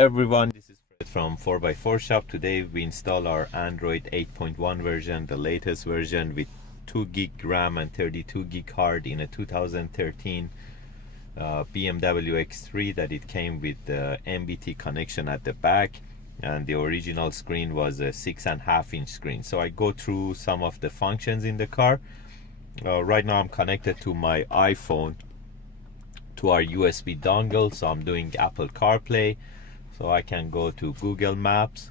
Everyone, this is Fred from 4x4 Shop. Today we install our Android 8.1 version, the latest version with 2 gig RAM and 32 gig hard in a 2013 BMW X3 that it came with the MBT connection at the back, and the original screen was a 6.5-inch screen. So I go through some of the functions in the car. Right now I'm connected to my iPhone to our USB dongle, so I'm doing Apple Carplay. So I can go to Google Maps,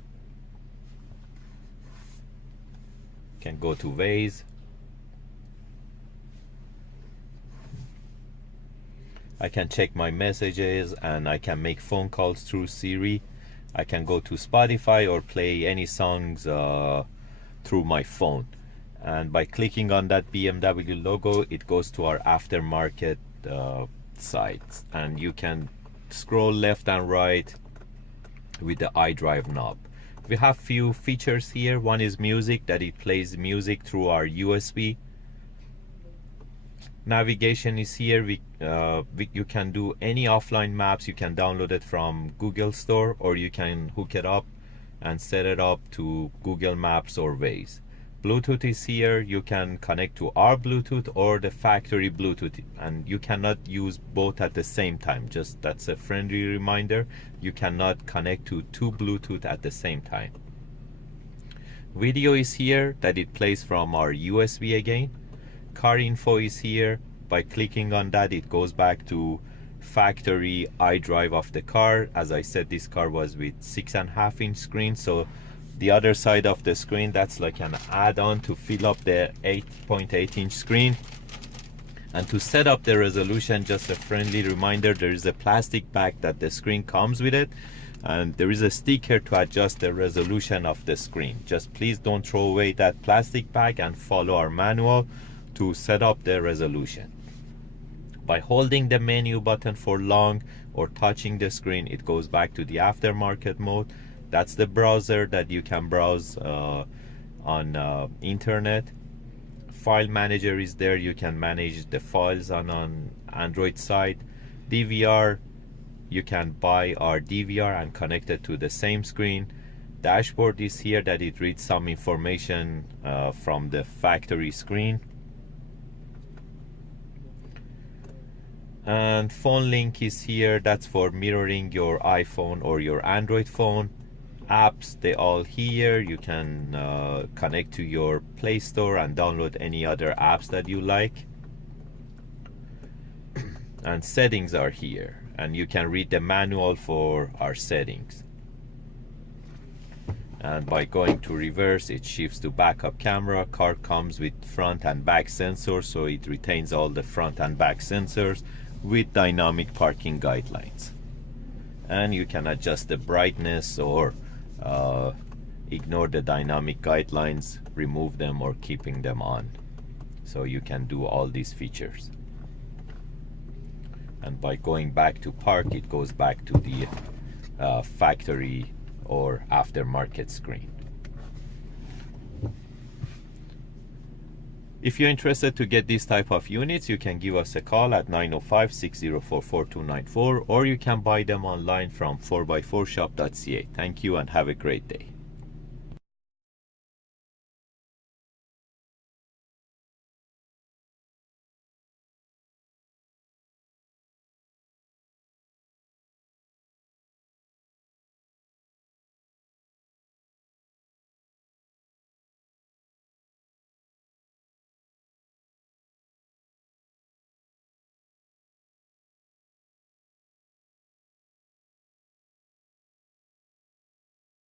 can go to Waze, I can check my messages, and I can make phone calls through Siri. I can go to Spotify or play any songs through my phone. And by clicking on that BMW logo, it goes to our aftermarket site, and you can scroll left and right with the iDrive knob. We have few features here. One is music, that it plays music through our USB. Navigation is here. You can do any offline maps. You can download it from Google Store, or you can hook it up and set it up to Google Maps or Waze. Bluetooth is here. You can connect to our Bluetooth or the factory Bluetooth, and you cannot use both at the same time. Just that's a friendly reminder. You cannot connect to two Bluetooth at the same time. Video is here, that it plays from our USB again. Car info is here. By clicking on that, it goes back to factory iDrive of the car. As I said, this car was with 6.5-inch screen, so the other side of the screen, that's like an add-on to fill up the 8.8-inch screen. And to set up the resolution, just a friendly reminder, there is a plastic bag that the screen comes with it, and there is a sticker to adjust the resolution of the screen. Just please don't throw away that plastic bag and follow our manual to set up the resolution. By holding the menu button for long or touching the screen, it goes back to the aftermarket mode. That's the browser that you can browse on internet. File manager is there. You can manage the files on Android side. DVR, you can buy our DVR and connect it to the same screen. Dashboard is here, that it reads some information from the factory screen. And phone link is here. That's for mirroring your iPhone or your Android phone. Apps, they all here. You can connect to your Play Store and download any other apps that you like. And settings are here, and you can read the manual for our settings. And by going to reverse, it shifts to backup camera. Car comes with front and back sensors, so it retains all the front and back sensors with dynamic parking guidelines. And you can adjust the brightness or ignore the dynamic guidelines, remove them, or keeping them on. So you can do all these features. And by going back to park, it goes back to the factory or aftermarket screen. If you're interested to get this type of units, you can give us a call at 905-604-4294, or you can buy them online from 4x4shop.ca. Thank you and have a great day.